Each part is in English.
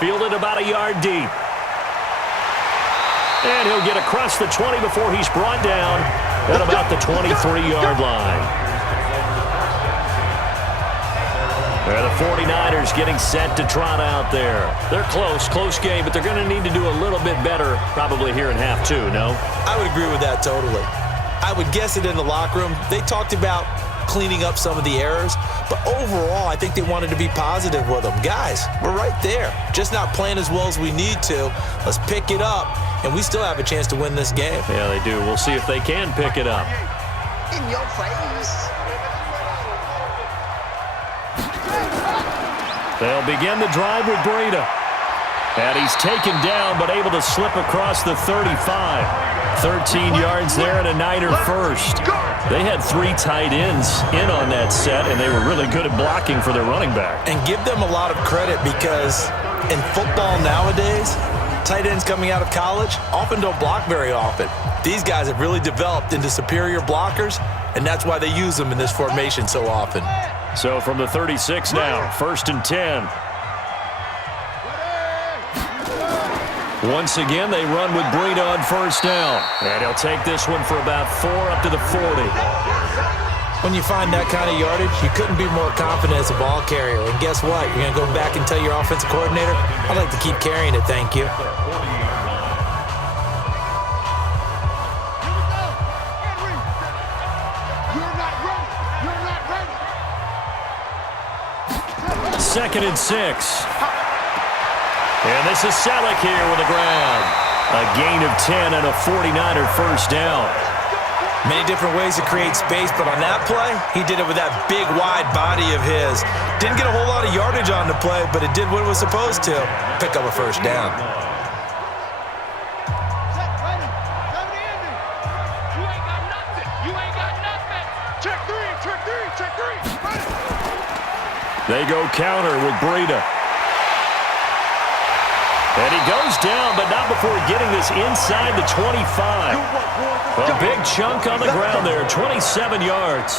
Fielded about a yard deep. And he'll get across the 20 before he's brought down at about the 23-yard line. The 49ers getting set to trot out there. They're close game, but they're going to need to do a little bit better probably here in half two, no? I would agree with that totally. I would guess it in the locker room. They talked about cleaning up some of the errors, but overall, I think they wanted to be positive with them. Guys, we're right there. Just not playing as well as we need to. Let's pick it up, and we still have a chance to win this game. Yeah, they do. We'll see if they can pick it up. In your face. They'll begin the drive with Breida. And he's taken down, but able to slip across the 35. 13 yards there and a Niner first. They had 3 tight ends in on that set, and they were really good at blocking for their running back. And give them a lot of credit because in football nowadays, tight ends coming out of college often don't block very often. These guys have really developed into superior blockers, and that's why they use them in this formation so often. So from the 36 now, 1st and 10. Once again, they run with Breida on 1st down. And he'll take this one for about 4 up to the 40. When you find that kind of yardage, you couldn't be more confident as a ball carrier. And guess what? You're going to go back and tell your offensive coordinator, I'd like to keep carrying it, thank you. Second and 6. And this is Selleck here with the ground. A gain of 10 and a 49er first down. Many different ways to create space, but on that play, he did it with that big, wide body of his. Didn't get a whole lot of yardage on the play, but it did what it was supposed to. Pick up a first down. They go counter with Breida. And he goes down, but not before getting this inside the 25. A big chunk on the ground there, 27 yards.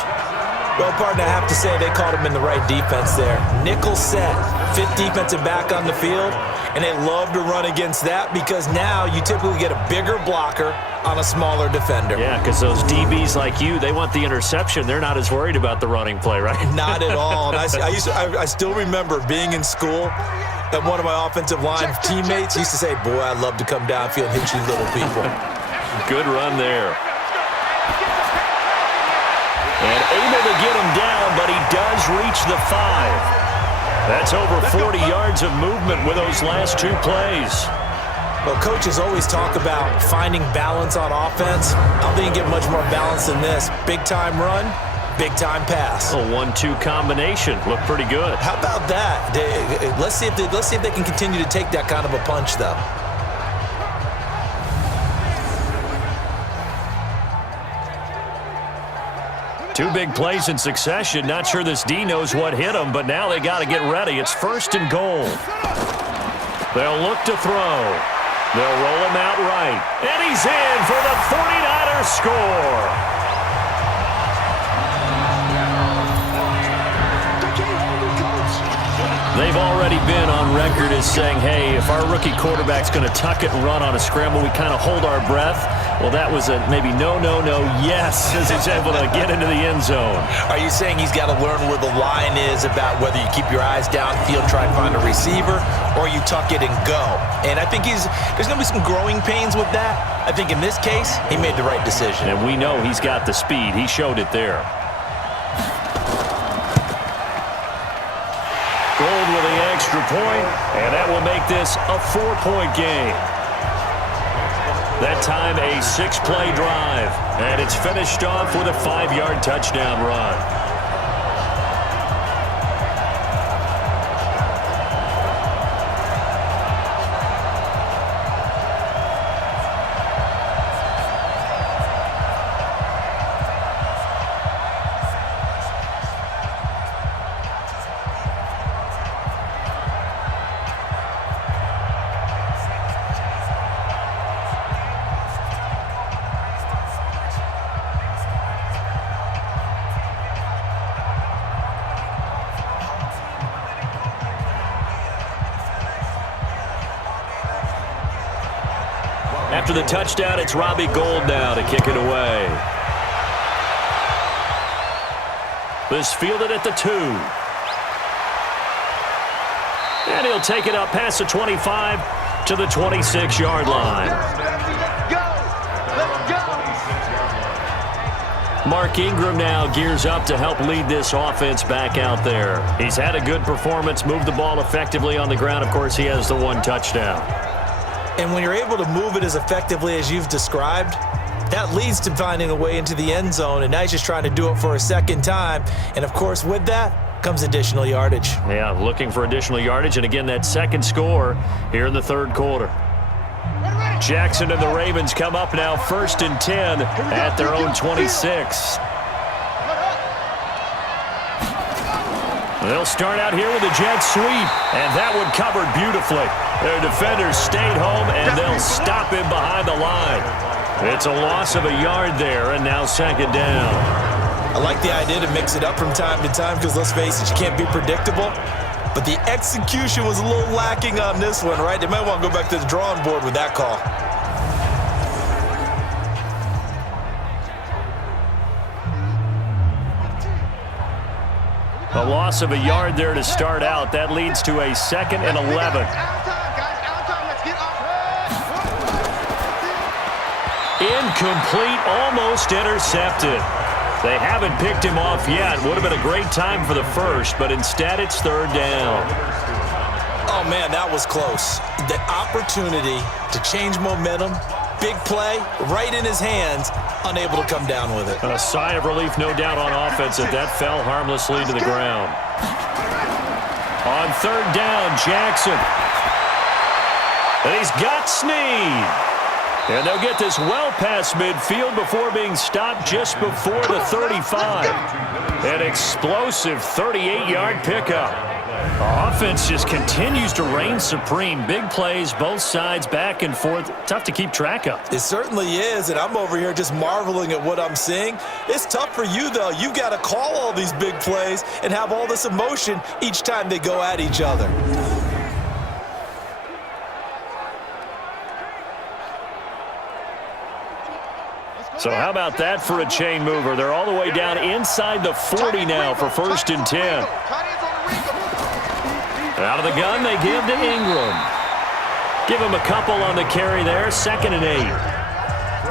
Well, partner, I have to say they caught him in the right defense there. Nickel set, 5th defensive back on the field, and they love to run against that because now you typically get a bigger blocker on a smaller defender. Yeah, because those DBs like you, they want the interception. They're not as worried about the running play, right? Not at all. And I still remember being in school, and one of my offensive line teammates used to say, boy, I'd love to come downfield and hit you little people. Good run there. And able to get him down, but he does reach the 5. That's over 40 yards of movement with those last 2 plays. Well, coaches always talk about finding balance on offense. I don't think you get much more balance than this. Big-time run, big-time pass. A 1-2 combination. Looked pretty good. How about that? Let's see if they can continue to take that kind of a punch, though. Two big plays in succession. Not sure this D knows what hit him, but now they got to get ready. It's 1st and goal. They'll look to throw. They'll roll him out right. And he's in for the 49ers score. They've already been on record as saying, hey, if our rookie quarterback's going to tuck it and run on a scramble, we kind of hold our breath. Well, that was a maybe no, yes, as he's able to get into the end zone. Are you saying he's got to learn where the line is about whether you keep your eyes downfield, try and find a receiver, or you tuck it and go? And I think there's going to be some growing pains with that. I think in this case, he made the right decision. And we know he's got the speed. He showed it there. Gold with the extra point, and that will make this a 4-point game. That time a 6-play drive, and it's finished off with a 5-yard touchdown run. After the touchdown, it's Robbie Gould now to kick it away. This fielded at the 2. And he'll take it up past the 25 to the 26-yard line. Mark Ingram now gears up to help lead this offense back out there. He's had a good performance, moved the ball effectively on the ground. Of course, he has the 1 touchdown. And when you're able to move it as effectively as you've described, that leads to finding a way into the end zone, and now he's just trying to do it for a second time. And, of course, with that comes additional yardage. Yeah, looking for additional yardage, and again, that second score here in the third quarter. Jackson and the Ravens come up now 1st and 10 at their own 26. They'll start out here with a jet sweep, and that one covered beautifully. Their defenders stayed home, and they'll stop him behind the line. It's a loss of a yard there, and now 2nd down. I like the idea to mix it up from time to time because, let's face it, you can't be predictable. But the execution was a little lacking on this one, right? They might want to go back to the drawing board with that call. A loss of a yard there to start out. That leads to a 2nd and 11. Incomplete, almost intercepted. They haven't picked him off yet. Would have been a great time for the first, but instead it's 3rd down. Oh, man, that was close. The opportunity to change momentum, big play, right in his hands, unable to come down with it. A sigh of relief, no doubt, on offense that fell harmlessly to the ground. On 3rd down, Jackson. And he's got Snead. And they'll get this well past midfield before being stopped just before the 35. An explosive 38-yard pickup. The offense just continues to reign supreme. Big plays, both sides, back and forth. Tough to keep track of. It certainly is, and I'm over here just marveling at what I'm seeing. It's tough for you, though. You've got to call all these big plays and have all this emotion each time they go at each other. So how about that for a chain mover? They're all the way down inside the 40 now for 1st and 10. Out of the gun, they give to Ingram. Give him a couple on the carry there, 2nd and 8.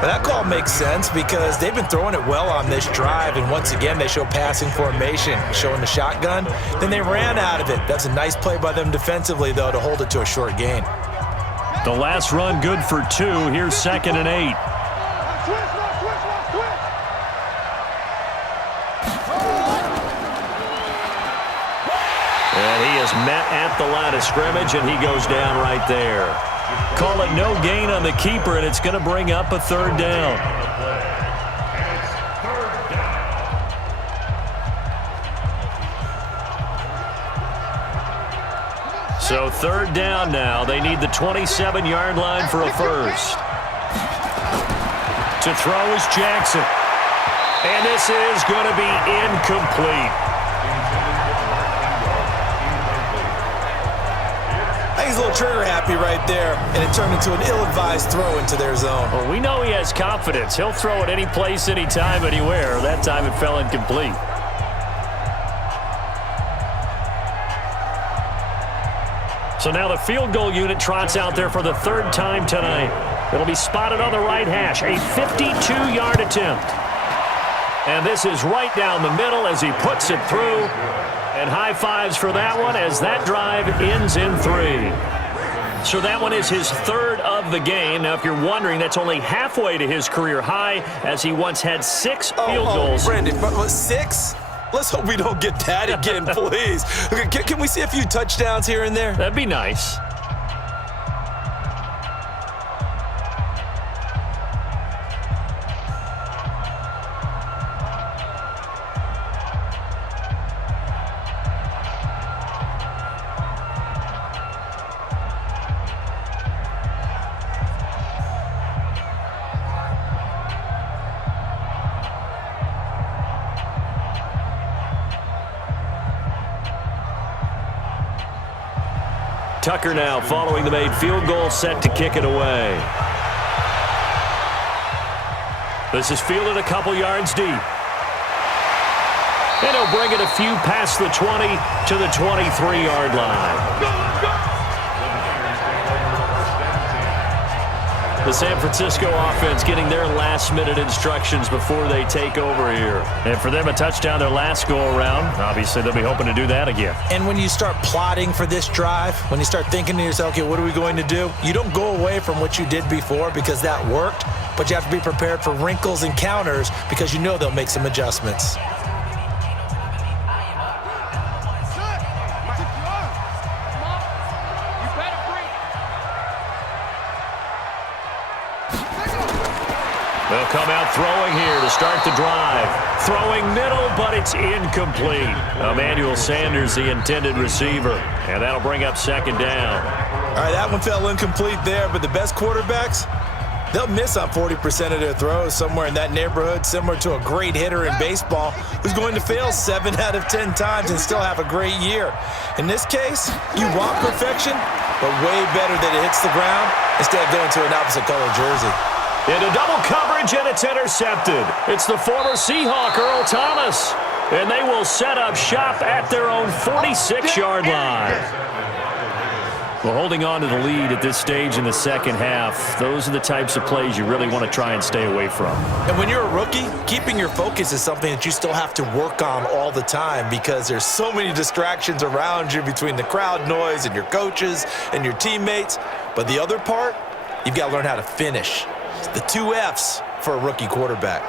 But that call makes sense because they've been throwing it well on this drive, and once again they show passing formation, showing the shotgun. Then they ran out of it. That's a nice play by them defensively, though, to hold it to a short gain. The last run good for 2. Here's 2nd and 8. And he is met at the line of scrimmage, and he goes down right there. Call it no gain on the keeper, and it's going to bring up a 3rd down. So 3rd down now. They need the 27-yard line for a first. To throw is Jackson. And this is going to be incomplete. He's a little trigger happy right there, and it turned into an ill-advised throw into their zone. Well, we know he has confidence. He'll throw it any place, anytime, anywhere. That time it fell incomplete. So now the field goal unit trots out there for the 3rd time tonight. It'll be spotted on the right hash. A 52-yard attempt. And this is right down the middle as he puts it through. And high fives for that one as that drive ends in 3. So that one is his 3rd of the game. Now, if you're wondering, that's only halfway to his career high as he once had 6 field goals. Brandon, but 6? Let's hope we don't get that again, please. Can we see a few touchdowns here and there? That'd be nice. Tucker now following the made field goal, set to kick it away. This is fielded a couple yards deep. And he'll bring it a few past the 20 to the 23-yard line. The San Francisco offense getting their last-minute instructions before they take over here. And for them, a touchdown their last go-around. Obviously, they'll be hoping to do that again. And when you start plotting for this drive, when you start thinking to yourself, okay, what are we going to do? You don't go away from what you did before because that worked, but you have to be prepared for wrinkles and counters because you know they'll make some adjustments. They'll come out throwing here to start the drive. Throwing middle, but it's incomplete. Emmanuel Sanders, the intended receiver. And that'll bring up second down. All right, that one fell incomplete there, but the best quarterbacks, they'll miss on 40% of their throws somewhere in that neighborhood, similar to a great hitter in baseball who's going to fail 7 out of 10 times and still have a great year. In this case, you want perfection, but way better that it hits the ground instead of going to an opposite color jersey. Into double coverage, and it's intercepted. It's the former Seahawk, Earl Thomas. And they will set up shop at their own 46-yard line. Well, holding on to the lead at this stage in the second half, those are the types of plays you really want to try and stay away from. And when you're a rookie, keeping your focus is something that you still have to work on all the time because there's so many distractions around you between the crowd noise and your coaches and your teammates. But the other part, you've got to learn how to finish. The 2 F's for a rookie quarterback.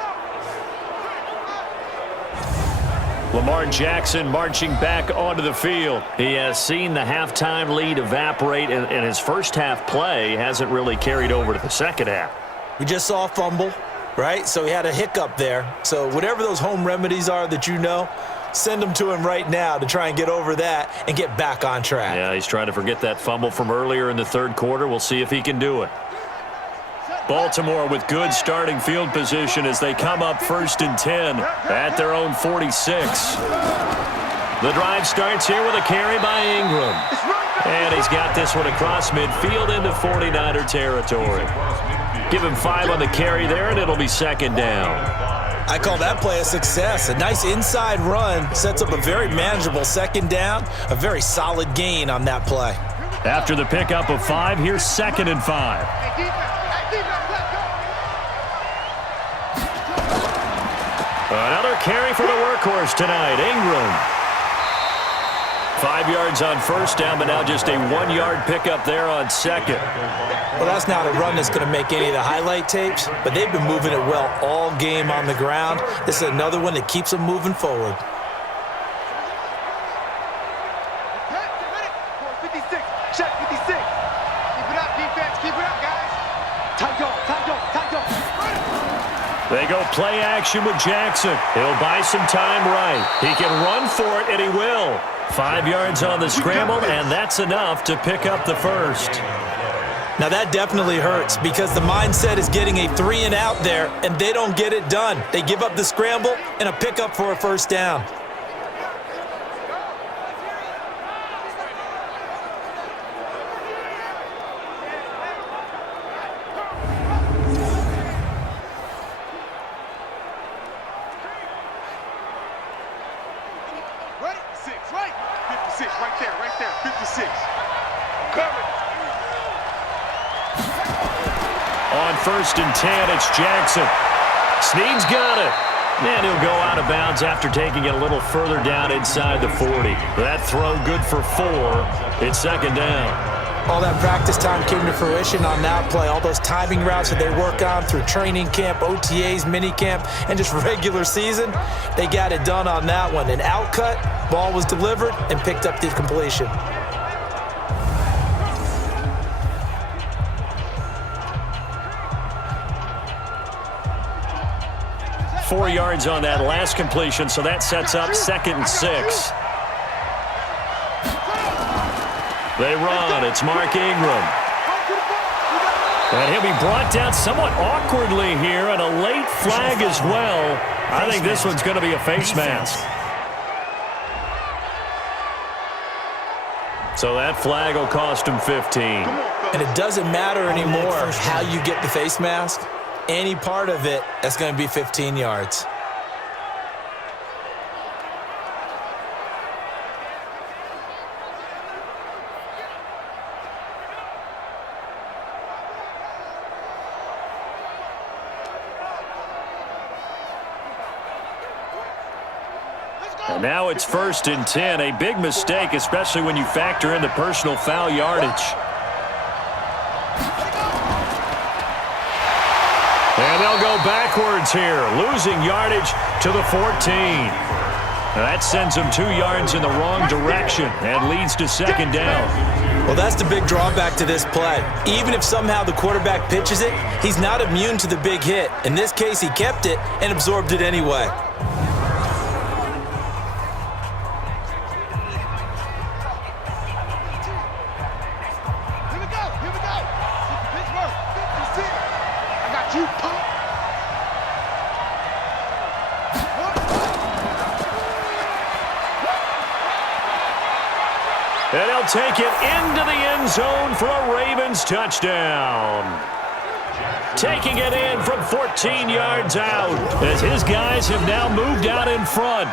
Lamar Jackson marching back onto the field. He has seen the halftime lead evaporate, and his first half play hasn't really carried over to the second half. We just saw a fumble, right? So he had a hiccup there. So whatever those home remedies are that you know, send them to him right now to try and get over that and get back on track. Yeah, he's trying to forget that fumble from earlier in the third quarter. We'll see if he can do it. Baltimore with good starting field position as they come up 1st and 10 at their own 46. The drive starts here with a carry by Ingram. And he's got this one across midfield into 49er territory. Give him 5 on the carry there, and it'll be second down. I call that play a success. A nice inside run sets up a very manageable second down, a very solid gain on that play. After the pickup of 5, here's 2nd and 5. Another carry for the workhorse tonight, Ingram. 5 yards on first down, but now just a 1-yard pickup there on second. Well, that's not a run that's going to make any of the highlight tapes, but they've been moving it well all game on the ground. This is another one that keeps them moving forward. They go play action with Jackson. He'll buy some time right. He can run for it, and he will. 5 yards on the scramble, and that's enough to pick up the first. Now that definitely hurts because the mindset is getting a 3-and-out there, and they don't get it done. They give up the scramble and a pickup for a first down. On 1st and 10, it's Jackson. Snead's got it. And he'll go out of bounds after taking it a little further down inside the 40. That throw good for 4. It's second down. All that practice time came to fruition on that play. All those timing routes that they work on through training camp, OTAs, minicamp, and just regular season, they got it done on that one. An outcut, ball was delivered, and picked up the completion. 4 yards on that last completion, so that sets up 2nd and 6. They run. It's Mark Ingram. And he'll be brought down somewhat awkwardly here, and a late flag as well. I think this one's going to be a face mask. So that flag will cost him 15. And it doesn't matter anymore how you get the face mask. any part of it, that's going to be 15 yards. And now it's 1st and 10. A big mistake, especially when you factor in the personal foul yardage. And they'll go backwards here, losing yardage to the 14. Now that sends them 2 yards in the wrong direction and leads to 2nd down. Well, that's the big drawback to this play. Even if somehow the quarterback pitches it, he's not immune to the big hit. In this case, he kept it and absorbed it anyway. And he'll take it into the end zone for a Ravens touchdown. Taking it in from 14 yards out as his guys have now moved out in front.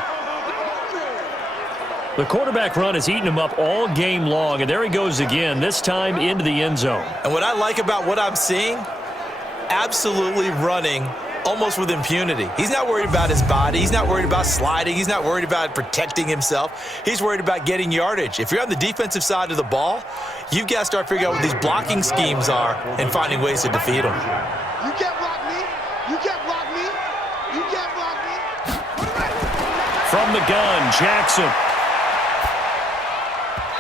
The quarterback run has eaten him up all game long, and there he goes again, this time into the end zone. And what I like about what I'm seeing, absolutely running almost with impunity. He's not worried about his body. He's not worried about sliding. He's not worried about protecting himself. He's worried about getting yardage. If you're on the defensive side of the ball, you've got to start figuring out what these blocking schemes are and finding ways to defeat them. You can't block me. You can't block me. You can't block me. From the gun, Jackson.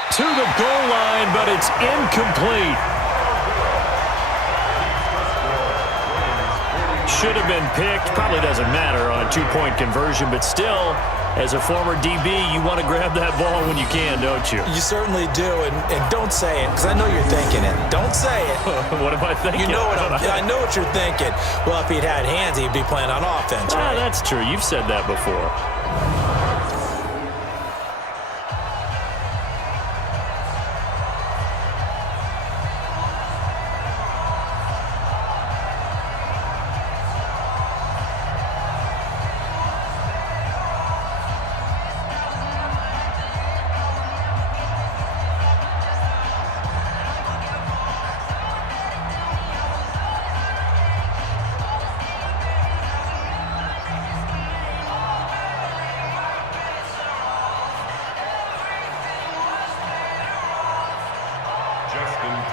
To the goal line, but it's incomplete. Should have been picked. Probably doesn't matter on a 2-point conversion, but still, as a former DB, you want to grab that ball when you can, don't you? You certainly do, and don't say it, because I know you're thinking it. Don't say it. What am I thinking? You know I know what you're thinking. Well, if he'd had hands, he'd be playing on offense, right? That's true. You've said that before.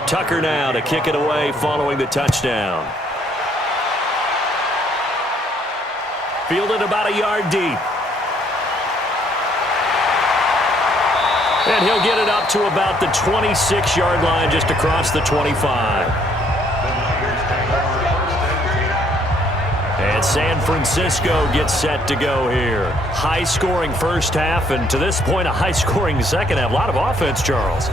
Tucker now to kick it away following the touchdown. Fielded about a yard deep. And he'll get it up to about the 26-yard line just across the 25. And San Francisco gets set to go here. High-scoring first half, and to this point, a high-scoring second half. A lot of offense, Charles.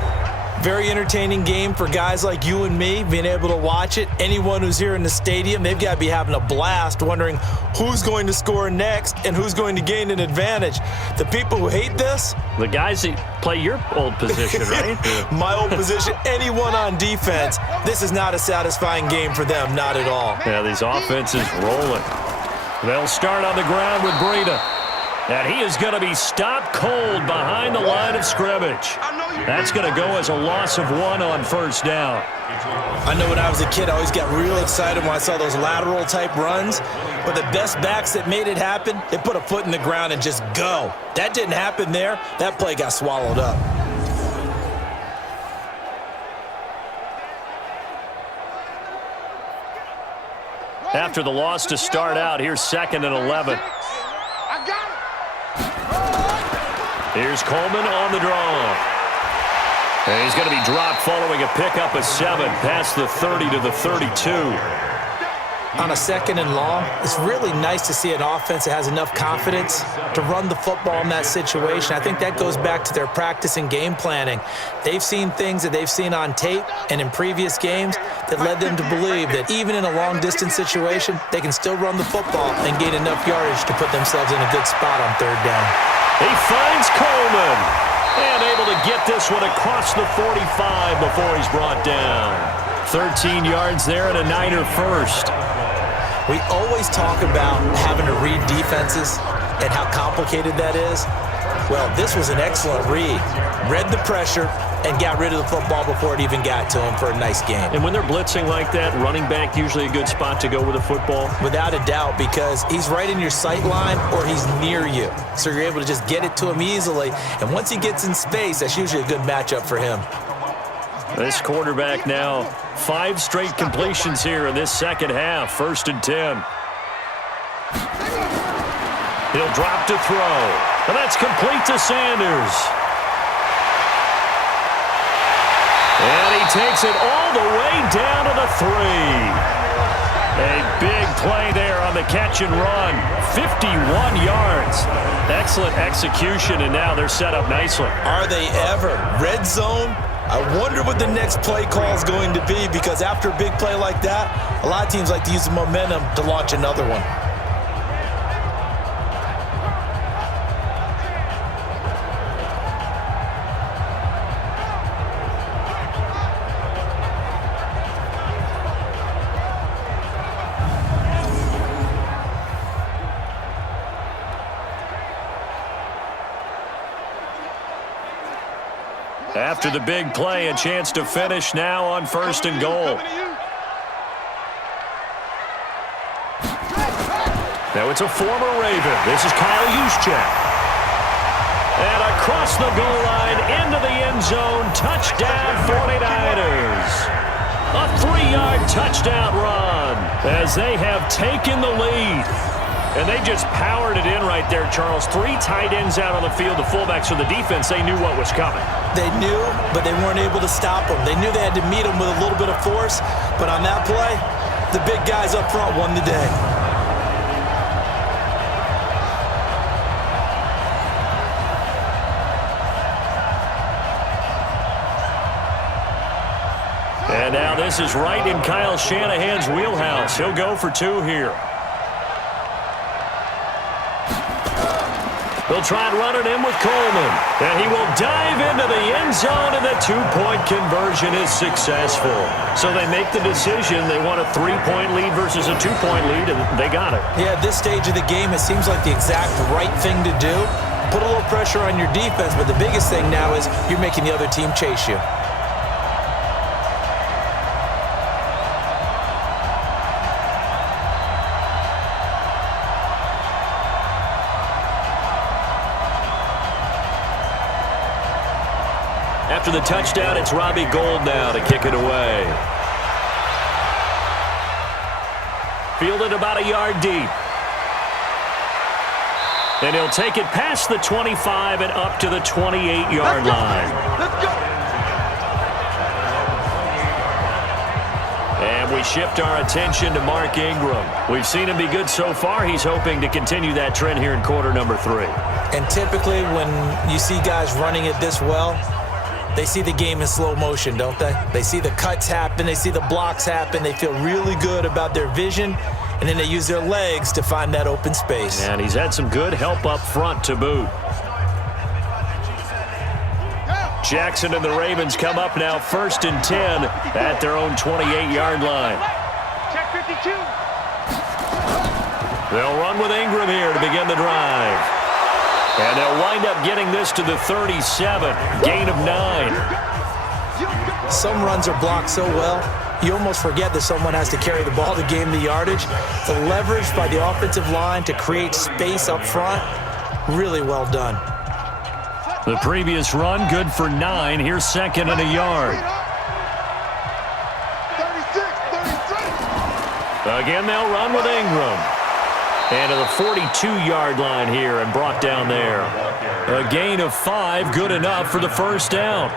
Very entertaining game for guys like you and me, being able to watch it. Anyone who's here in the stadium, they've got to be having a blast wondering who's going to score next and who's going to gain an advantage. The people who hate this? The guys that play your old position, right? My old position, anyone on defense. This is not a satisfying game for them, not at all. Yeah, these offenses rolling. They'll start on the ground with Breida. And he is going to be stopped cold behind the line of scrimmage. That's going to go as a loss of 1 on first down. I know when I was a kid, I always got real excited when I saw those lateral-type runs. But the best backs that made it happen, they put a foot in the ground and just go. That didn't happen there. That play got swallowed up. After the loss to start out, here's 2nd and 11. Here's Coleman on the draw. And he's going to be dropped following a pickup of 7 past the 30 to the 32. On a 2nd and long, it's really nice to see an offense that has enough confidence to run the football in that situation. I think that goes back to their practice and game planning. They've seen things that they've seen on tape and in previous games that led them to believe that even in a long-distance situation, they can still run the football and gain enough yardage to put themselves in a good spot on 3rd down. He finds Coleman and able to get this one across the 45 before he's brought down. 13 yards there and a Niner first. We always talk about having to read defenses and how complicated that is. Well, this was an excellent read. Read the pressure and got rid of the football before it even got to him for a nice game. And when they're blitzing like that, running back usually a good spot to go with the football? Without a doubt, because he's right in your sight line or he's near you. So you're able to just get it to him easily. And once he gets in space, that's usually a good matchup for him. This quarterback now, 5 straight completions here in this second half. 1st and 10. He'll drop to throw. And that's complete to Sanders. And he takes it all the way down to the 3. A big play there on the catch and run. 51 yards. Excellent execution, and now they're set up nicely. Are they ever? Red zone? I wonder what the next play call is going to be, because after a big play like that, a lot of teams like to use the momentum to launch another one. After the big play, a chance to finish now on 1st and goal. Now it's a former Raven. This is Kyle Juszczyk. And across the goal line, into the end zone, touchdown 49ers. A 3-yard touchdown run as they have taken the lead. And they just powered it in right there, Charles. 3 tight ends out on the field. The fullbacks for the defense, they knew what was coming. They knew, but they weren't able to stop them. They knew they had to meet them with a little bit of force. But on that play, the big guys up front won the day. And now this is right in Kyle Shanahan's wheelhouse. He'll go for 2 here. They'll try and run it in with Coleman. And he will dive into the end zone, and the 2-point conversion is successful. So they make the decision. They want a 3-point lead versus a 2-point lead, and they got it. Yeah, at this stage of the game, it seems like the exact right thing to do. Put a little pressure on your defense, but the biggest thing now is you're making the other team chase you. After the touchdown, it's Robbie Gould now to kick it away. Fielded about a yard deep. And he'll take it past the 25 and up to the 28-yard line. Let's go. And we shift our attention to Mark Ingram. We've seen him be good so far. He's hoping to continue that trend here in quarter number 3. And typically when you see guys running it this well, they see the game in slow motion, don't they? They see the cuts happen. They see the blocks happen. They feel really good about their vision, and then they use their legs to find that open space. And he's had some good help up front to boot. Jackson and the Ravens come up now 1st and 10 at their own 28-yard line. Check 52. They'll run with Ingram here to begin the drive. And they'll wind up getting this to the 37, gain of 9. Some runs are blocked so well, you almost forget that someone has to carry the ball to gain the yardage. The leverage by the offensive line to create space up front, really well done. The previous run, good for 9. Here's 2nd and a yard. 36. Again, they'll run with Ingram. And to the 42-yard line here and brought down there. A gain of 5, good enough for the 1st down.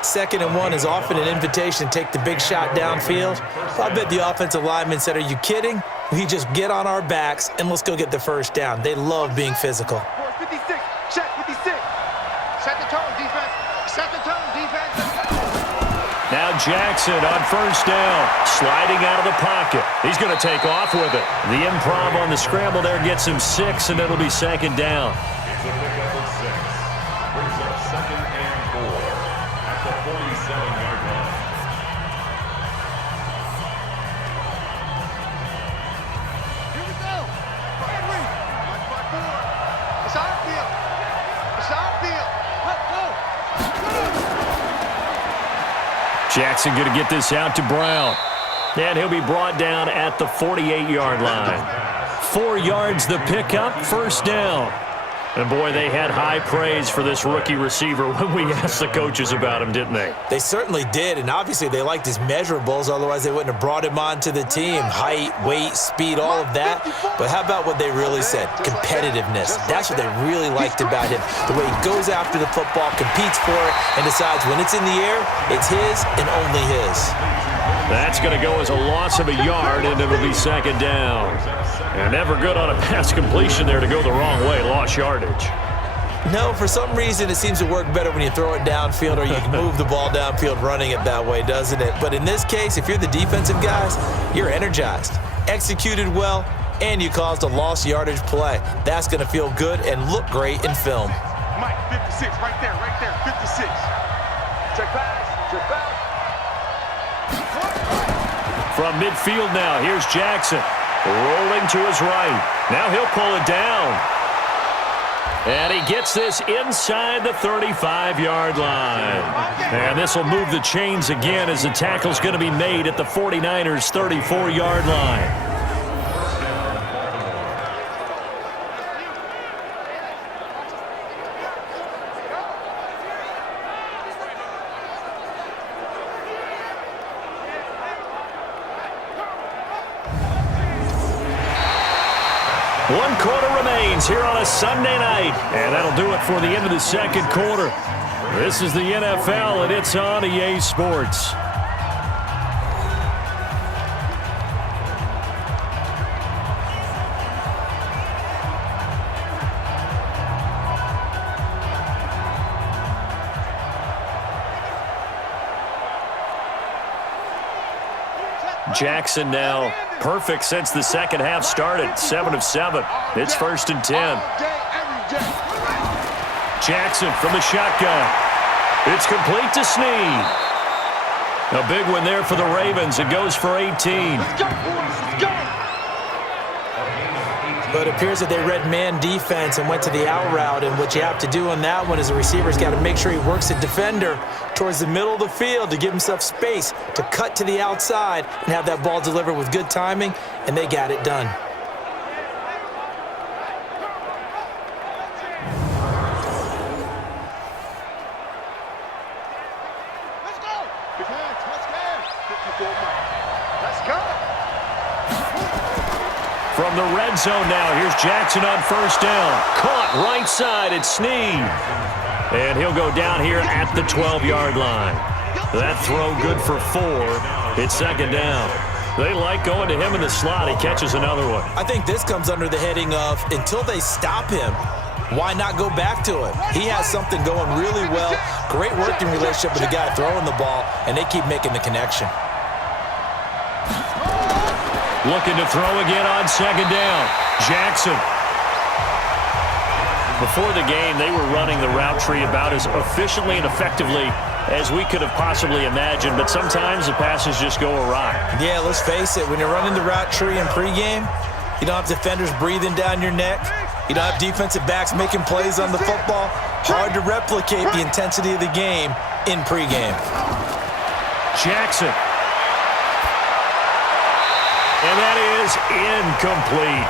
2nd and 1 is often an invitation to take the big shot downfield. I bet the offensive lineman said, "Are you kidding? We just get on our backs and let's go get the 1st down." They love being physical. 56. Check 56. Set the tone, defense. Set the tone, defense. Now Jackson on 1st down, sliding out of the pocket. He's going to take off with it. The improv on the scramble there gets him 6, and it'll be 2nd down. It's a pickup of 6. Brings up 2nd and 4 at the 47-yard line. Jackson going to get this out to Brown. And he'll be brought down at the 48-yard line. 4 yards the pickup, first down. And, boy, they had high praise for this rookie receiver when we asked the coaches about him, didn't they? They certainly did, and obviously they liked his measurables. Otherwise, they wouldn't have brought him onto the team. Height, weight, speed, all of that. But how about what they really said? Competitiveness. That's what they really liked about him. The way he goes after the football, competes for it, and decides when it's in the air, it's his and only his. That's going to go as a loss of a yard, and it'll be second down. And never good on a pass completion there to go the wrong way. Lost yardage. No, for some reason it seems to work better when you throw it downfield or you can move the ball downfield running it that way, doesn't it? But in this case, if you're the defensive guys, you're energized, executed well, and you caused a lost yardage play. That's going to feel good and look great in film. Mike, 56, right there, 56. Check pass, check pass. From midfield now, here's Jackson. Rolling to his right. Now he'll pull it down. And he gets this inside the 35-yard line. And this will move the chains again as the tackle's going to be made at the 49ers' 34-yard line. One quarter remains here on a Sunday night, and that'll do it for the end of the second quarter. This is the NFL, and it's on EA Sports. Jackson now perfect since the second half started. 7 of 7. It's 1st and 10. Jackson from the shotgun. It's complete to Snead. A big one there for the Ravens. It goes for 18. But it appears that they read man defense and went to the out route. And what you have to do on that one is the receiver's got to make sure he works the defender towards the middle of the field to give himself space to cut to the outside and have that ball delivered with good timing, and they got it done. Let's go. Big hands, let's go. 54 Mike. Let's go. From the red zone now, here's Jackson on first down. Caught right side, it's Snead. And he'll go down here at the 12-yard line. That throw good for 4. It's second down. They like going to him in the slot. He catches another one. I think this comes under the heading of until they stop him, why not go back to him? He has something going really well. Great working relationship with the guy throwing the ball, and they keep making the connection. Looking to throw again on second down. Jackson. Before the game, they were running the route tree about as efficiently and effectively as we could have possibly imagined, but sometimes the passes just go awry. Yeah, let's face it. When you're running the route tree in pregame, you don't have defenders breathing down your neck. You don't have defensive backs making plays on the football. Hard to replicate the intensity of the game in pregame. Jackson. And that is incomplete.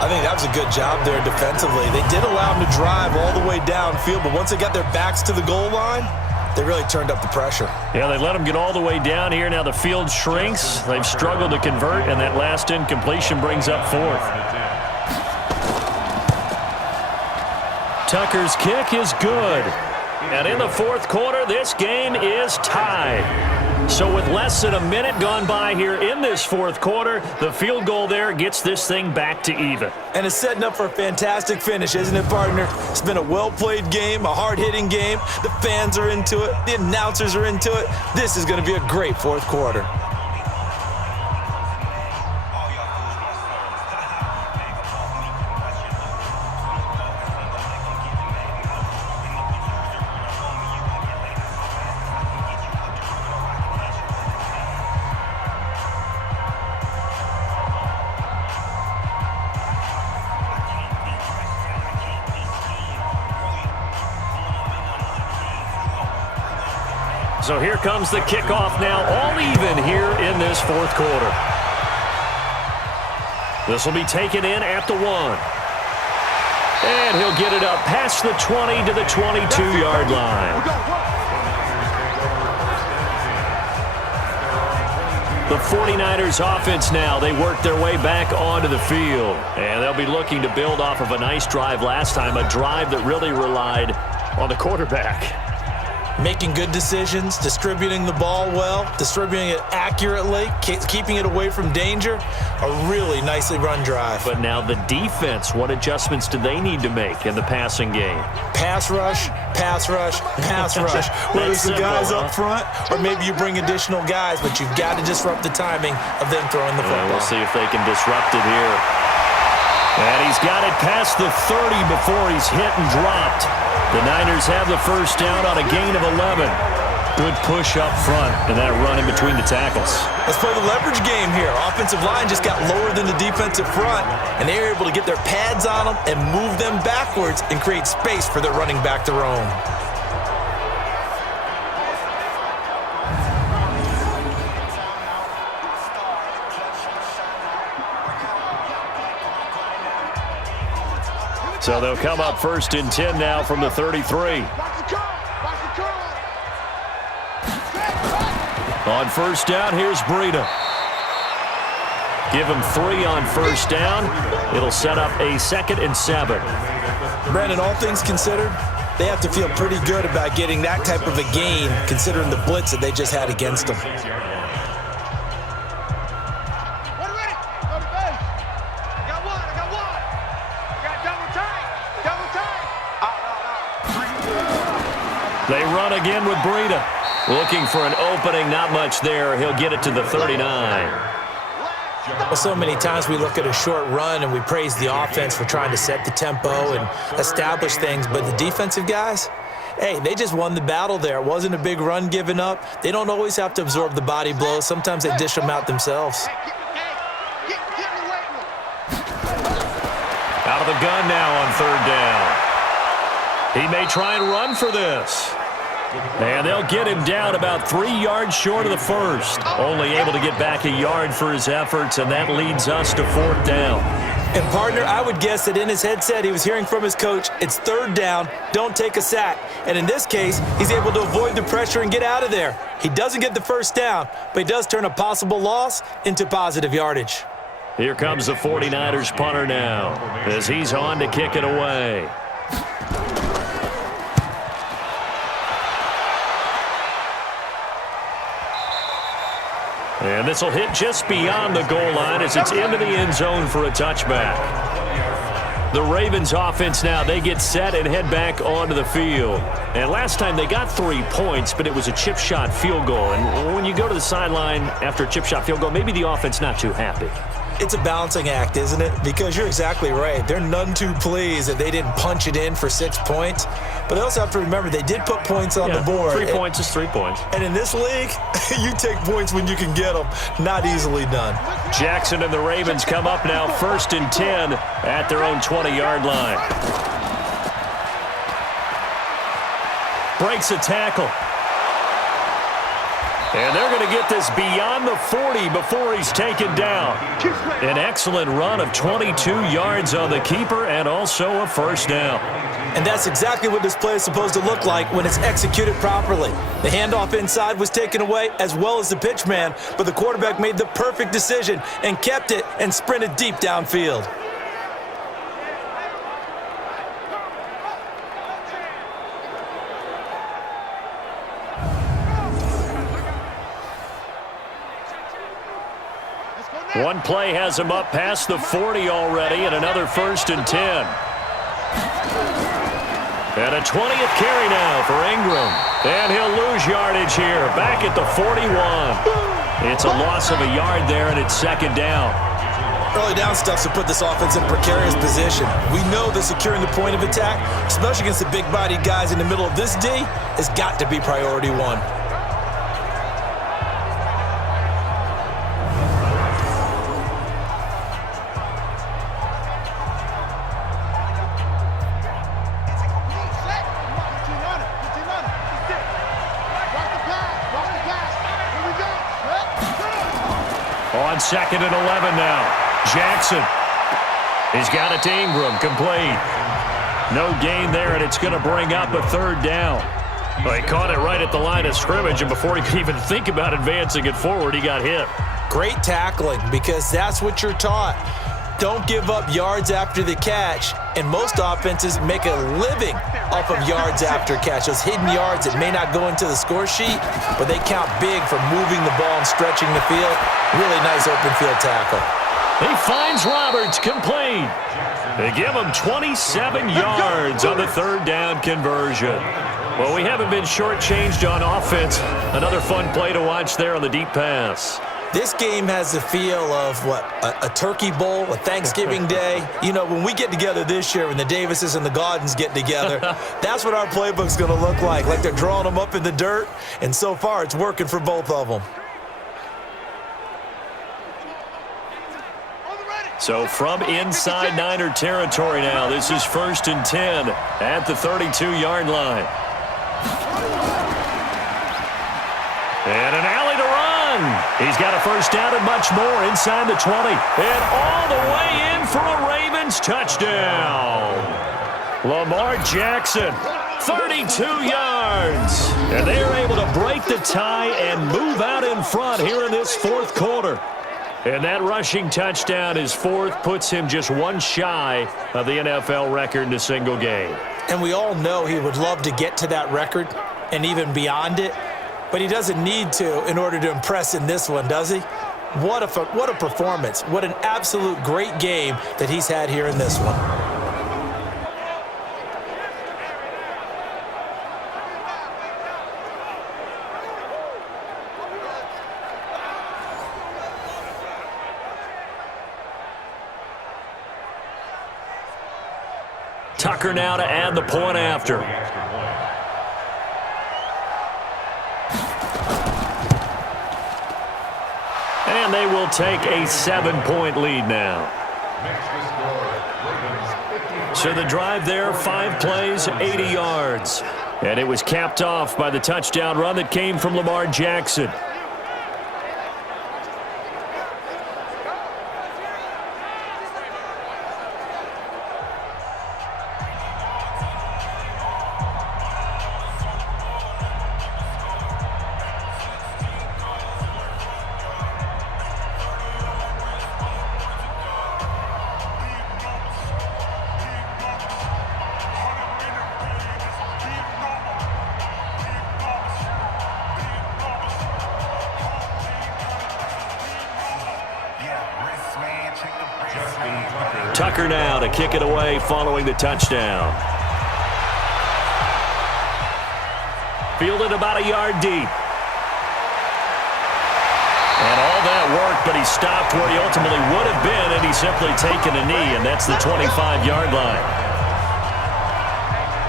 I think that was a good job there defensively. They did allow them to drive all the way downfield, but once they got their backs to the goal line, they really turned up the pressure. Yeah, they let them get all the way down here. Now the field shrinks. They've struggled to convert, and that last incompletion brings up 4th. Tucker's kick is good. And in the 4th quarter, this game is tied. So with less than a minute gone by here in this 4th quarter, the field goal there gets this thing back to even. And it's setting up for a fantastic finish, isn't it, partner? It's been a well-played game, a hard-hitting game. The fans are into it. The announcers are into it. This is going to be a great 4th quarter. So here comes the kickoff now, all even here in this fourth quarter. This will be taken in at the 1. And he'll get it up past the 20 to the 22-yard line. The 49ers offense now, they work their way back onto the field. And they'll be looking to build off of a nice drive last time, a drive that really relied on the quarterback. Making good decisions, distributing the ball well, distributing it accurately, keeping it away from danger. A really nicely run drive. But now the defense, what adjustments do they need to make in the passing game? Pass rush, pass rush, pass rush. Whether it's the guys up front or maybe you bring additional guys, but you've got to disrupt the timing of them throwing the football. We'll see if they can disrupt it here. And he's got it past the 30 before he's hit and dropped. The Niners have the first down on a gain of 11. Good push up front and that run in between the tackles. Let's play the leverage game here. Offensive line just got lower than the defensive front, and they were able to get their pads on them and move them backwards and create space for their running back to roam. So they'll come up first and 10 now from the 33. On first down, here's Breida. Give him 3 on first down. It'll set up a 2nd and 7. Brandon, all things considered, they have to feel pretty good about getting that type of a gain considering the blitz that they just had against them. They run again with Breida. Looking for an opening, not much there. He'll get it to the 39. Well, so many times we look at a short run and we praise the offense for trying to set the tempo and establish things, but the defensive guys, hey, they just won the battle there. It wasn't a big run given up. They don't always have to absorb the body blows. Sometimes they dish them out themselves. Out of the gun now on third down. He may try and run for this. And they'll get him down about 3 yards short of the first. Only able to get back a yard for his efforts, and that leads us to 4th down. And, partner, I would guess that in his headset he was hearing from his coach, it's 3rd down, don't take a sack. And in this case, he's able to avoid the pressure and get out of there. He doesn't get the first down, but he does turn a possible loss into positive yardage. Here comes the 49ers punter now as he's on to kick it away. And this will hit just beyond the goal line as it's into the end zone for a touchback. The Ravens offense now, they get set and head back onto the field. And last time they got 3 points, but it was a chip shot field goal. And when you go to the sideline after a chip shot field goal, maybe the offense not too happy. It's a balancing act, isn't it? Because you're exactly right. They're none too pleased that they didn't punch it in for 6 points. But they also have to remember they did put points on the board. 3 points is 3 points. And in this league, you take points when you can get them. Not easily done. Jackson and the Ravens come up now 1st and 10 at their own 20-yard line. Breaks a tackle. And they're going to get this beyond the 40 before he's taken down. An excellent run of 22 yards on the keeper and also a first down. And that's exactly what this play is supposed to look like when it's executed properly. The handoff inside was taken away as well as the pitch man, but the quarterback made the perfect decision and kept it and sprinted deep downfield. One play has him up past the 40 already and another 1st and 10. And a 20th carry now for Ingram. And he'll lose yardage here, back at the 41. It's a loss of a yard there, and it's 2nd down. Early down stuff to put this offense in a precarious position. We know that securing the point of attack, especially against the big-bodied guys in the middle of this D, has got to be priority 1. On 2nd and 11 now. Jackson. He's got it to Ingram. Complete. No gain there, and it's going to bring up a 3rd down. Well, he caught it right at the line of scrimmage, and before he could even think about advancing it forward, he got hit. Great tackling, because that's what you're taught. Don't give up yards after the catch, and most offenses make a living off of yards after catch. Those hidden yards that may not go into the score sheet, but they count big for moving the ball and stretching the field. Really nice open field tackle. He finds Roberts, complete. They give him 27 yards on the 3rd down conversion. Well, we haven't been shortchanged on offense. Another fun play to watch there on the deep pass. This game has the feel of, a turkey bowl, a Thanksgiving day. You know, when we get together this year, when the Davises and the Gaudens get together, that's what our playbook's going to look like they're drawing them up in the dirt, and so far it's working for both of them. So from inside Niner territory now, this is 1st and 10 at the 32-yard line. And an alley to run. He's got a 1st down and much more inside the 20. And all the way in for a Ravens touchdown. Lamar Jackson, 32 yards. And they're able to break the tie and move out in front here in this 4th quarter. And that rushing touchdown, his 4th, puts him just one shy of the NFL record in a single game. And we all know he would love to get to that record and even beyond it. But he doesn't need to in order to impress in this one, does he? What a performance. What an absolute great game that he's had here in this one. Tucker now to add the point after. And they will take a 7-point lead now. So the drive there, 5 plays, 80 yards. And it was capped off by the touchdown run that came from Lamar Jackson. Tucker now to kick it away following the touchdown. Fielded about a yard deep. And all that work, but he stopped where he ultimately would have been, and he's simply taken a knee, and that's the 25-yard line.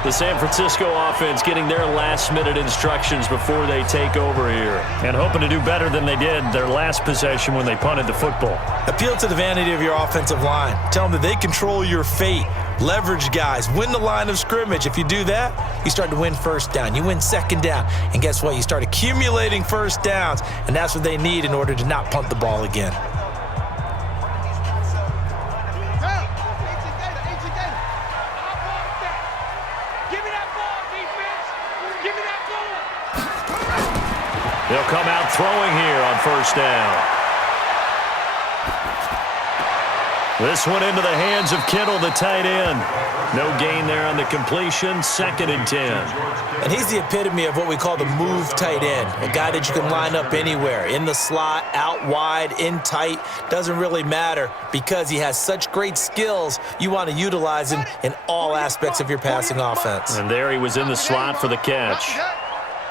The San Francisco offense getting their last-minute instructions before they take over here, and hoping to do better than they did their last possession when they punted the football. Appeal to the vanity of your offensive line. Tell them that they control your fate. Leverage guys. Win the line of scrimmage. If you do that, you start to win 1st down. You win 2nd down. And guess what? You start accumulating 1st downs, and that's what they need in order to not punt the ball again. They'll come out throwing here on 1st down. This one into the hands of Kittle, the tight end. No gain there on the completion, 2nd and 10. And he's the epitome of what we call the move tight end. A guy that you can line up anywhere, in the slot, out wide, in tight. Doesn't really matter because he has such great skills. You want to utilize him in all aspects of your passing offense. And there he was in the slot for the catch.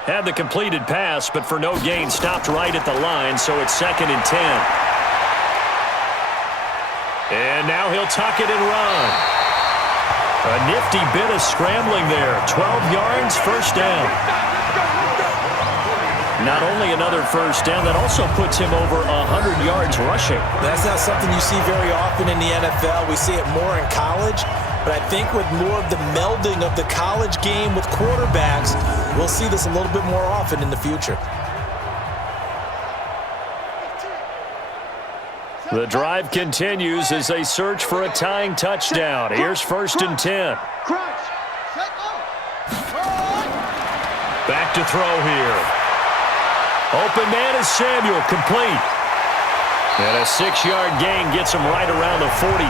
Had the completed pass, but for no gain, stopped right at the line, so it's 2nd and 10. And now he'll tuck it and run. A nifty bit of scrambling there. 12 yards, 1st down. Not only another 1st down, that also puts him over 100 yards rushing. That's not something you see very often in the NFL. We see it more in college. But I think with more of the melding of the college game with quarterbacks, we'll see this a little bit more often in the future. The drive continues as they search for a tying touchdown. Here's 1st and 10. Back to throw here. Open man is Samuel, complete. And a 6-yard gain gets him right around the 43.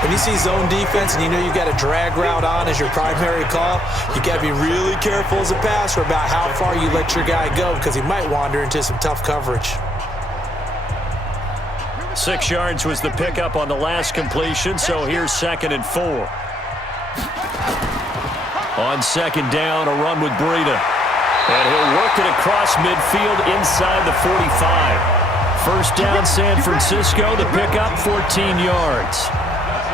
When you see zone defense and you know you've got a drag route on as your primary call, you got to be really careful as a passer about how far you let your guy go because he might wander into some tough coverage. 6 yards was the pickup on the last completion, so here's 2nd and 4. On 2nd down, a run with Breida. And he'll work it across midfield inside the 45. First down, San Francisco. The pickup, 14 yards.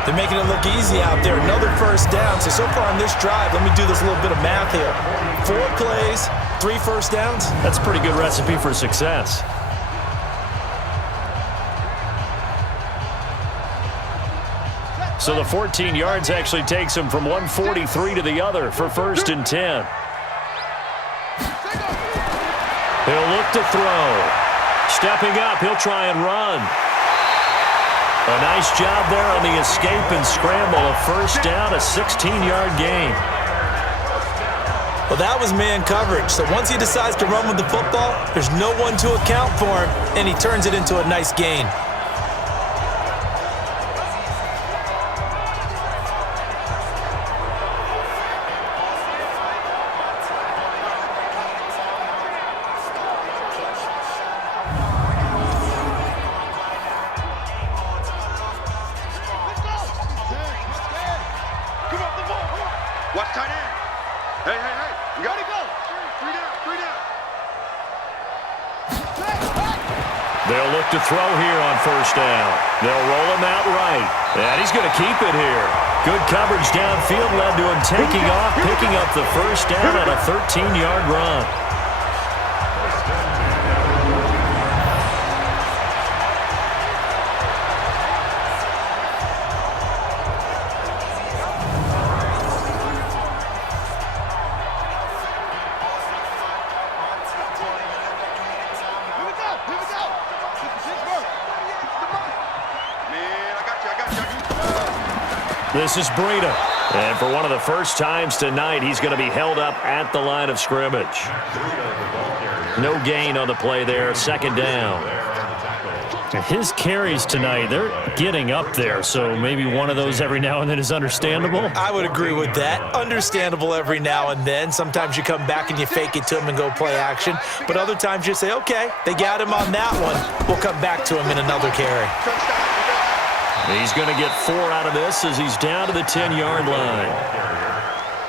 They're making it look easy out there. Another first down. So far on this drive, let me do this little bit of math here. 4 plays, 3 first downs. That's a pretty good recipe for success. So the 14 yards actually takes him from 143 to the other for 1st and 10. He'll look to throw. Stepping up, he'll try and run. A nice job there on the escape and scramble. A first down, a 16-yard gain. Well, that was man coverage. So once he decides to run with the football, there's no one to account for him, and he turns it into a nice gain. Watch tight end. Hey, hey, hey. You gotta go. 3 down, 3 down. They'll look to throw here on 1st down. They'll roll him out right. And he's going to keep it here. Good coverage downfield led to him taking off, picking up the first down on a 13-yard run. This is Breida. And for one of the first times tonight, he's going to be held up at the line of scrimmage. No gain on the play there. 2nd down. His carries tonight, they're getting up there, so maybe one of those every now and then is understandable. I would agree with that. Understandable every now and then. Sometimes you come back and you fake it to him and go play action. But other times you say, okay, they got him on that one. We'll come back to him in another carry. He's going to get 4 out of this as he's down to the 10-yard line.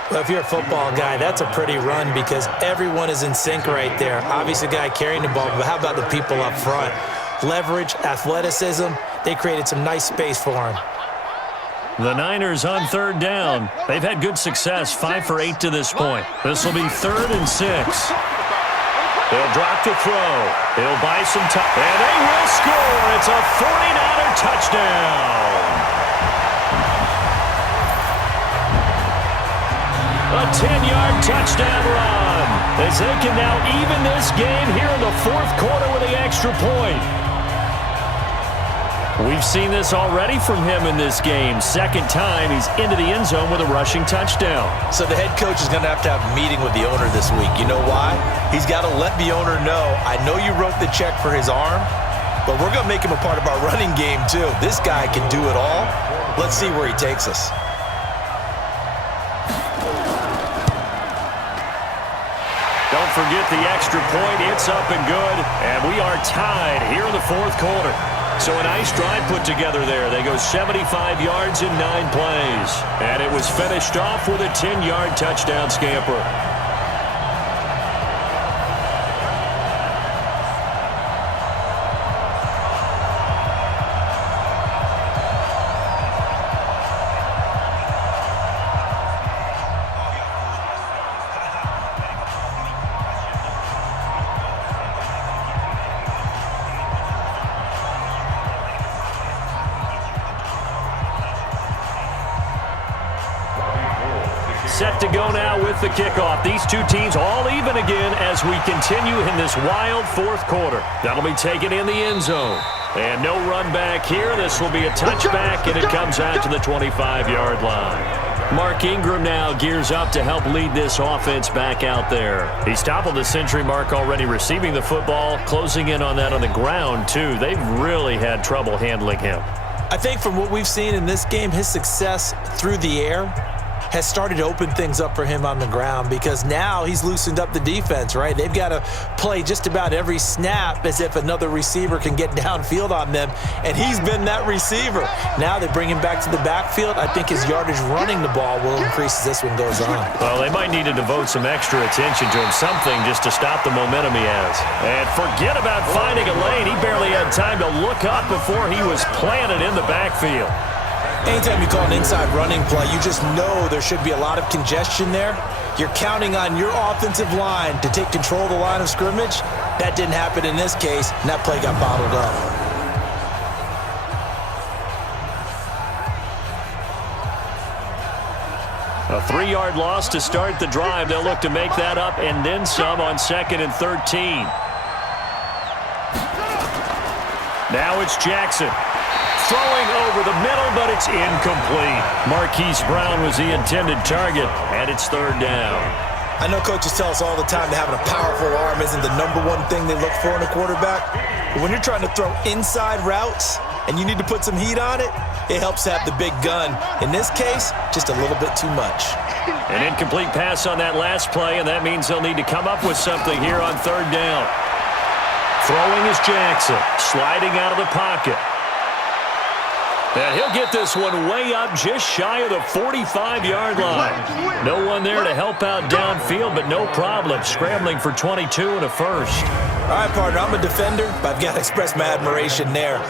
Well, if you're a football guy, that's a pretty run because everyone is in sync right there. Obviously, the guy carrying the ball, but how about the people up front? Leverage, athleticism, they created some nice space for him. The Niners on 3rd down. They've had good success, 5 for 8 to this point. This will be 3rd and 6. They'll drop to throw. He'll buy some time. And they will score. It's a 49er touchdown. A 10-yard touchdown run as they can now even this game here in the 4th quarter with the extra point. We've seen this already from him in this game. 2nd time he's into the end zone with a rushing touchdown. So the head coach is going to have a meeting with the owner this week. You know why? He's got to let the owner know, I know you wrote the check for his arm, but we're going to make him a part of our running game too. This guy can do it all. Let's see where he takes us. Don't forget the extra point. It's up and good, and we are tied here in the 4th quarter. So a nice drive put together there. They go 75 yards in 9 plays. And it was finished off with a 10-yard touchdown scamper. Set set to go now with the kickoff. These two teams all even again as we continue in this wild fourth quarter. That'll be taken in the end zone. And no run back here. This will be a touchback, and it comes out to the 25-yard line. Mark Ingram now gears up to help lead this offense back out there. He's toppled the century mark already receiving the football, closing in on that on the ground, too. They've really had trouble handling him. I think from what we've seen in this game, his success through the air has started to open things up for him on the ground because now he's loosened up the defense, right? They've got to play just about every snap as if another receiver can get downfield on them, and he's been that receiver. Now they bring him back to the backfield. I think his yardage running the ball will increase as this one goes on. Well, they might need to devote some extra attention to him, something just to stop the momentum he has. And forget about finding a lane. He barely had time to look up before he was planted in the backfield. Anytime you call an inside running play, you just know there should be a lot of congestion there. You're counting on your offensive line to take control of the line of scrimmage. That didn't happen in this case, and that play got bottled up. A 3-yard loss to start the drive. They'll look to make that up and then some on 2nd and 13. Now it's Jackson. Throwing over the middle, but it's incomplete. Marquise Brown was the intended target, and it's 3rd down. I know coaches tell us all the time that having a powerful arm isn't the #1 thing they look for in a quarterback. But when you're trying to throw inside routes and you need to put some heat on it, it helps to have the big gun. In this case, just a little bit too much. An incomplete pass on that last play, and that means they'll need to come up with something here on 3rd down. Throwing is Jackson, sliding out of the pocket. And he'll get this one way up just shy of the 45-yard line. No one there to help out downfield, but no problem. Scrambling for 22 and a first. All right, partner, I'm a defender, but I've got to express my admiration there.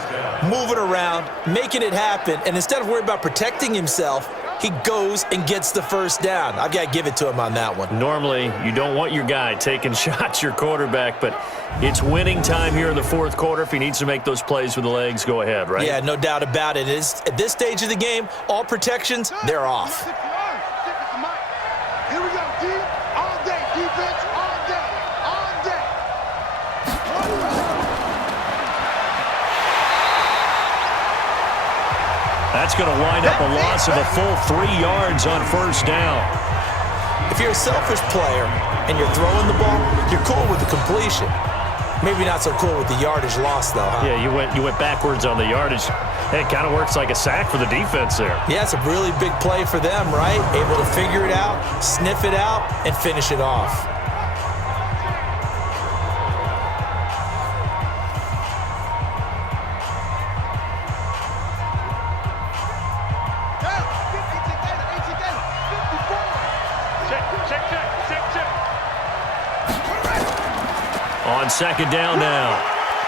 Moving around, making it happen, and instead of worrying about protecting himself, he goes and gets the first down. I've got to give it to him on that one. Normally, you don't want your guy taking shots, your quarterback, but it's winning time here in the fourth quarter. If he needs to make those plays with the legs, go ahead, right? Yeah, no doubt about it. At this stage of the game, all protections, they're off. Here we go, D. All day, defense, all day, all day. That's going to wind up a loss of a full 3 yards on 1st down. If you're a selfish player and you're throwing the ball, you're cool with the completion. Maybe not so cool with the yardage loss, though, huh? Yeah, you went backwards on the yardage. Hey, it kind of works like a sack for the defense there. Yeah, it's a really big play for them, right? Able to figure it out, sniff it out, and finish it off. On 2nd down now,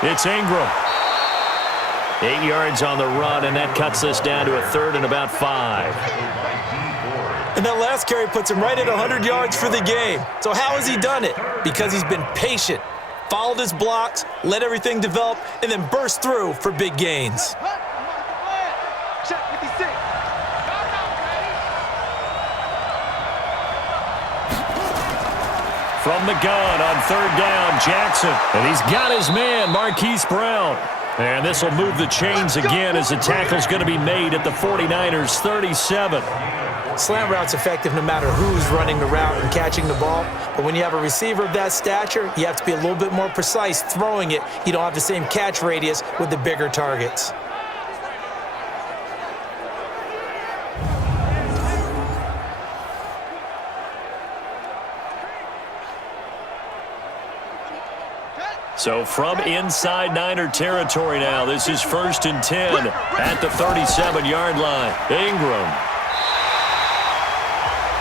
it's Ingram. 8 yards on the run, and that cuts us down to a 3rd and about 5. And that last carry puts him right at 100 yards for the game. So how has he done it? Because he's been patient, followed his blocks, let everything develop, and then burst through for big gains. From the gun on 3rd down, Jackson. And he's got his man, Marquise Brown. And this will move the chains again as the tackle's going to be made at the 49ers' 37. Slant route's effective no matter who's running the route and catching the ball. But when you have a receiver of that stature, you have to be a little bit more precise throwing it. You don't have the same catch radius with the bigger targets. So from inside Niner territory now, this is 1st and 10 at the 37-yard line. Ingram.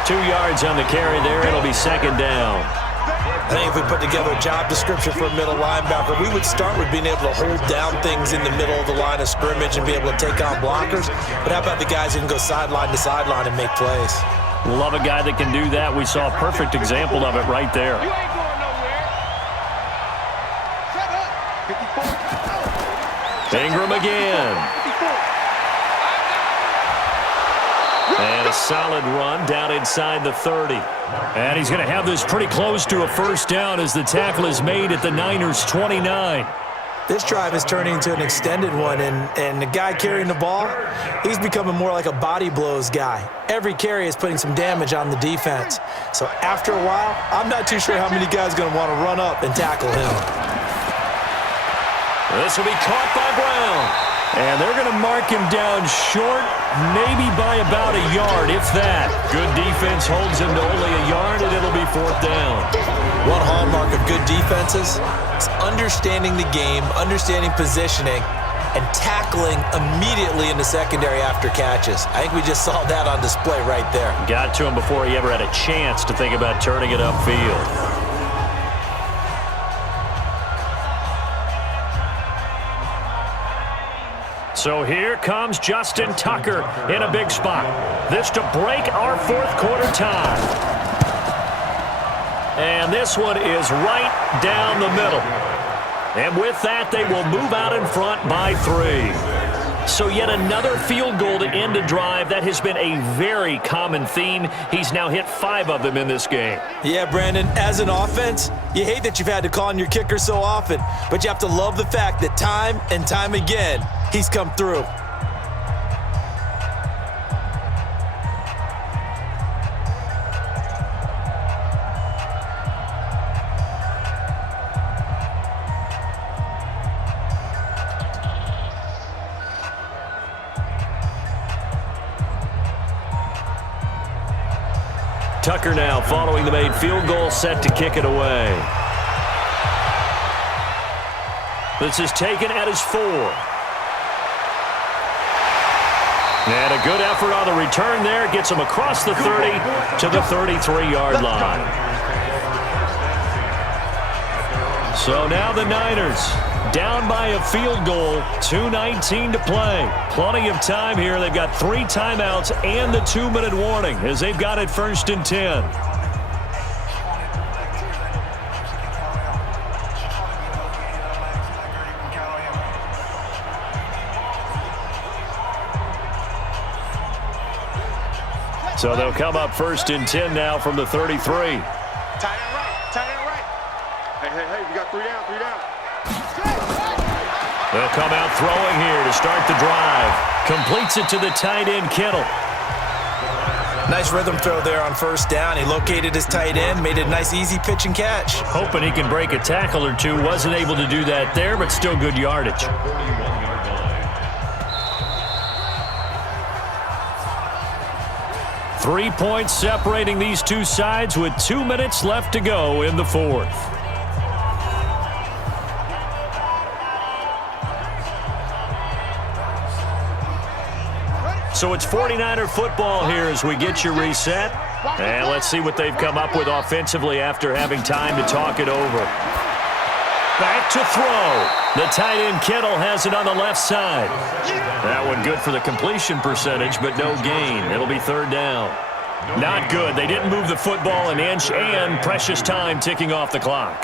2 yards on the carry there. It'll be 2nd down. I think if we put together a job description for a middle linebacker, we would start with being able to hold down things in the middle of the line of scrimmage and be able to take on blockers. But how about the guys who can go sideline to sideline and make plays? Love a guy that can do that. We saw a perfect example of it right there. Ingram again. And a solid run down inside the 30. And he's going to have this pretty close to a first down as the tackle is made at the Niners' 29. This drive is turning into an extended one, and the guy carrying the ball, he's becoming more like a body blows guy. Every carry is putting some damage on the defense. So after a while, I'm not too sure how many guys are going to want to run up and tackle him. This will be caught by Brown. And they're going to mark him down short, maybe by about a yard, if that. Good defense holds him to only a yard, and it'll be fourth down. One hallmark of good defenses is understanding the game, understanding positioning, and tackling immediately in the secondary after catches. I think we just saw that on display right there. Got to him before he ever had a chance to think about turning it upfield. So here comes Justin Tucker in a big spot. This to break our fourth quarter tie. And this one is right down the middle. And with that, they will move out in front by 3. So yet another field goal to end a drive. That has been a very common theme. He's now hit 5 of them in this game. Yeah, Brandon, as an offense, you hate that you've had to call on your kicker so often, but you have to love the fact that time and time again, he's come through. Tucker now following the made field goal, set to kick it away. This is taken at his 4. And a good effort on the return there. Gets him across the 30 to the 33-yard line. So now the Niners down by a field goal, 2:19 to play. Plenty of time here. They've got 3 timeouts and the 2-minute warning as they've got it 1st and 10. So they'll come up 1st and 10 now from the 33. Tight end right, tight end right. Hey, you got 3 down, 3 down. They'll come out throwing here to start the drive. Completes it to the tight end, Kittle. Nice rhythm throw there on 1st down. He located his tight end, made it a nice, easy pitch and catch. Hoping he can break a tackle or two. Wasn't able to do that there, but still good yardage. 3 points separating these two sides with 2 minutes left to go in the 4th. So it's 49er football here as we get you reset. And let's see what they've come up with offensively after having time to talk it over. Back to throw. The tight end Kittle has it on the left side. That one good for the completion percentage, but no gain. It'll be 3rd down. Not good. They didn't move the football an inch, and precious time ticking off the clock.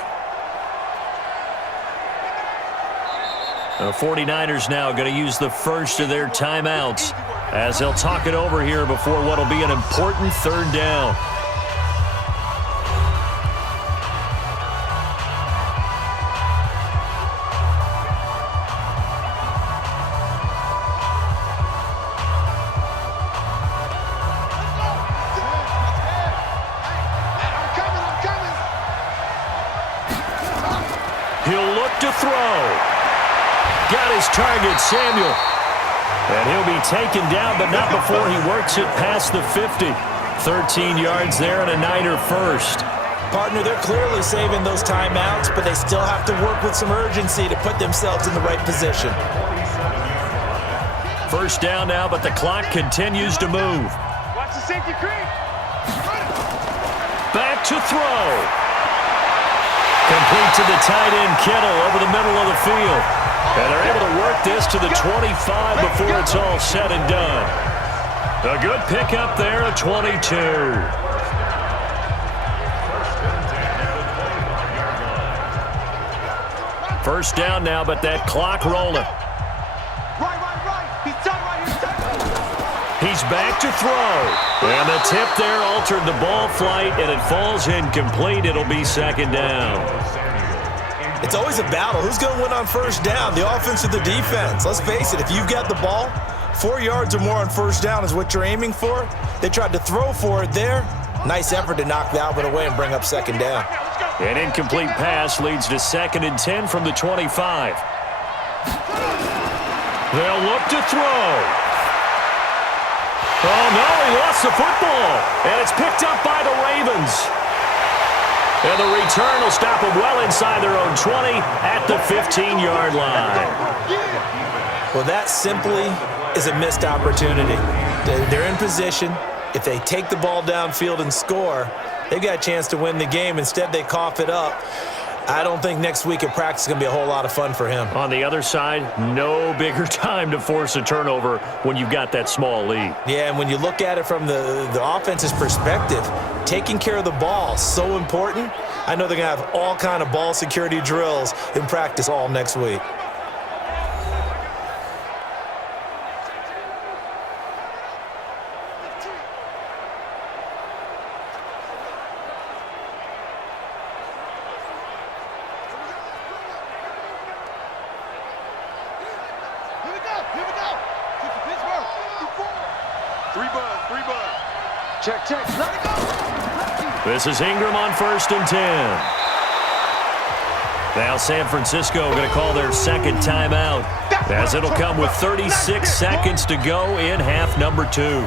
The 49ers now going to use the first of their timeouts as they'll talk it over here before what will be an important 3rd down. He'll look to throw. Got his target, Samuel. And he'll be taken down, but not before he works it past the 50. 13 yards there and a Niner first. Partner, they're clearly saving those timeouts, but they still have to work with some urgency to put themselves in the right position. 1st down now, but the clock continues to move. Watch the safety creep. Back to throw. Complete to the tight end Kittle over the middle of the field. And they're able to work this to the 25 before it's all said and done. A good pickup there at 22. First down now, but that clock rolling. Right. He's done right. He He's back to throw. And the tip there altered the ball flight, and it falls incomplete. It'll be second down. It's always a battle. Who's going to win on first down, the offense or the defense? Let's face it, if you've got the ball, 4 yards or more on first down is what you're aiming for. They tried to throw for it there. Nice effort to knock that one away and bring up second down. An incomplete pass leads to 2nd and 10 from the 25. They'll look to throw. Oh, no, he lost the football. And it's picked up by the Ravens. And the return will stop them well inside their own 20 at the 15-yard line. Well, that simply is a missed opportunity. They're in position. If they take the ball downfield and score, they've got a chance to win the game. Instead, they cough it up. I don't think next week at practice is going to be a whole lot of fun for him. On the other side, no bigger time to force a turnover when you've got that small lead. Yeah, and when you look at it from the offense's perspective, taking care of the ball, so important. I know they're going to have all kind of ball security drills in practice all next week. Check, check, let it go. This is Ingram on 1st and 10. Now San Francisco going to call their second timeout, as it'll come with 36 seconds to go in half number 2.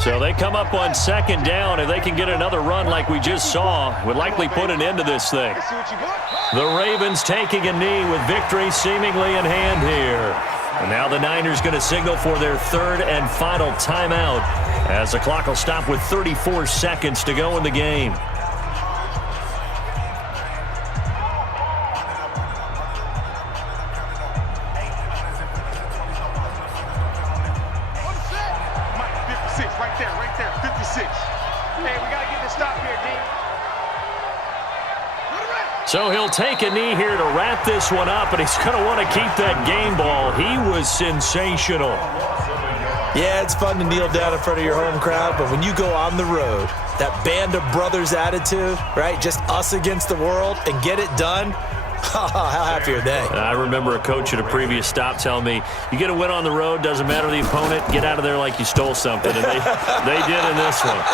So they come up on 2nd down. If they can get another run like we just saw, would likely put an end to this thing. The Ravens taking a knee with victory seemingly in hand here. And now the Niners going to signal for their 3rd and final timeout, as the clock will stop with 34 seconds to go in the game. So he'll take a knee here to wrap this one up, and he's going to want to keep that game ball. He was sensational. Yeah, it's fun to kneel down in front of your home crowd, but when you go on the road, that band of brothers attitude, right, just us against the world, and get it done, how happy are they? I remember a coach at a previous stop telling me, you get a win on the road, doesn't matter the opponent, get out of there like you stole something, and they did in this one.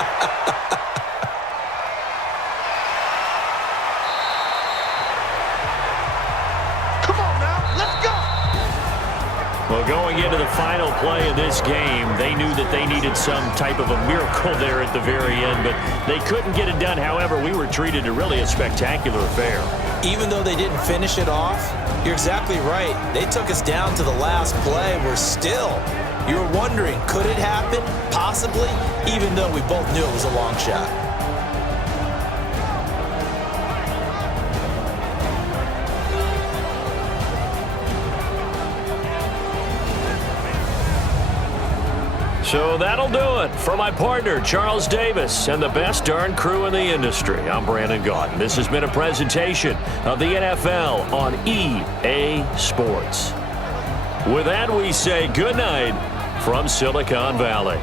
Well, going into the final play of this game, they knew that they needed some type of a miracle there at the very end, but they couldn't get it done. However, we were treated to really a spectacular affair. Even though they didn't finish it off, you're exactly right. They took us down to the last play. You were wondering, could it happen? Possibly, even though we both knew it was a long shot. So that'll do it. For my partner, Charles Davis, and the best darn crew in the industry, I'm Brandon Gaudin. This has been a presentation of the NFL on EA Sports. With that, we say good night from Silicon Valley.